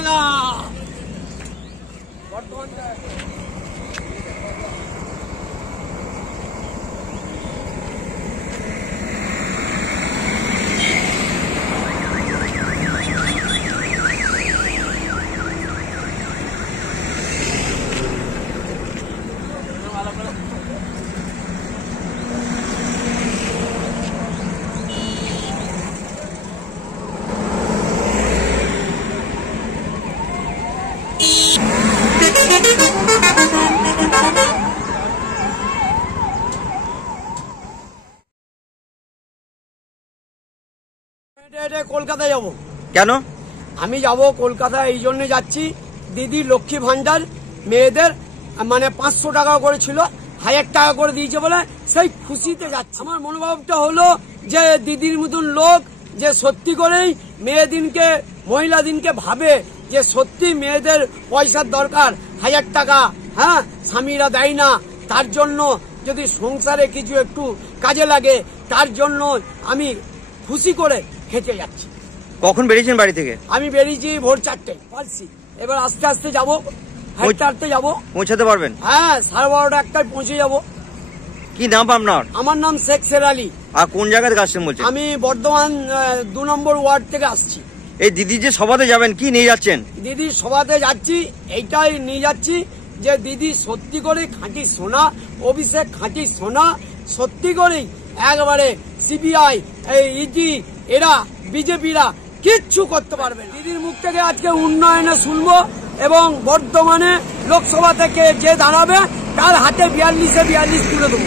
বাংলা। কলকাতা যাব। কেন? আমি যাব কলকাতা এই জন্য যাচ্ছি, দিদি লক্ষ্মী ভান্ডার মেয়েদের মানে 500 টাকা করে ছিল, 1000 টাকা করে দিয়েছে বলে সেই খুশিতে যাচ্ছে। আমার মনোভাবটা হলো যে দিদির মতন লোক যে সত্যি করেই মেয়েদিনকে মহিলা দিনকে ভাবে যে সত্যি মেয়েদের পয়সার দরকার, 1000 টাকা হ্যাঁ স্বামীরা দেয় না, তার জন্য যদি সংসারে কিছু একটু কাজে লাগে তার জন্য আমি খুশি করে হেঁটে যাচ্ছি। কখন বেরিয়েছেন বাড়ি থেকে? আমি বেরিয়েছি ভোর 4টায় পালছি, এবার আস্তে আস্তে যাবো, হাঁটতে যাবো। পৌঁছাতে পারবেন? হ্যাঁ 12:30 1টায় পৌঁছে যাবো। কি নাম আপনার? আমার নাম শেখ শের আলী। আর কোন জায়গা থেকে আসছেন বলছেন? আমি বর্ধমান 2 নম্বর ওয়ার্ড থেকে আসছি। এই দিদির যে সভাতে যাবেন কি নিয়ে যাচ্ছেন? দিদির সভাতে যাচ্ছি, এইটাই নিয়ে যাচ্ছি যে দিদি সত্যি করে খাঁটি সোনা, অভিষেক খাঁটি সোনা, সত্যি করেই একবারে সিবিআই এই ইডি এরা বিজেপিরা কিচ্ছু করতে পারবে না। দিদির মুখ থেকে আজকে উন্নয়নে শুনবো এবং বর্তমানে লোকসভা থেকে যে দাঁড়াবে তার হাতে 42-এ 42 তুলে দেবো।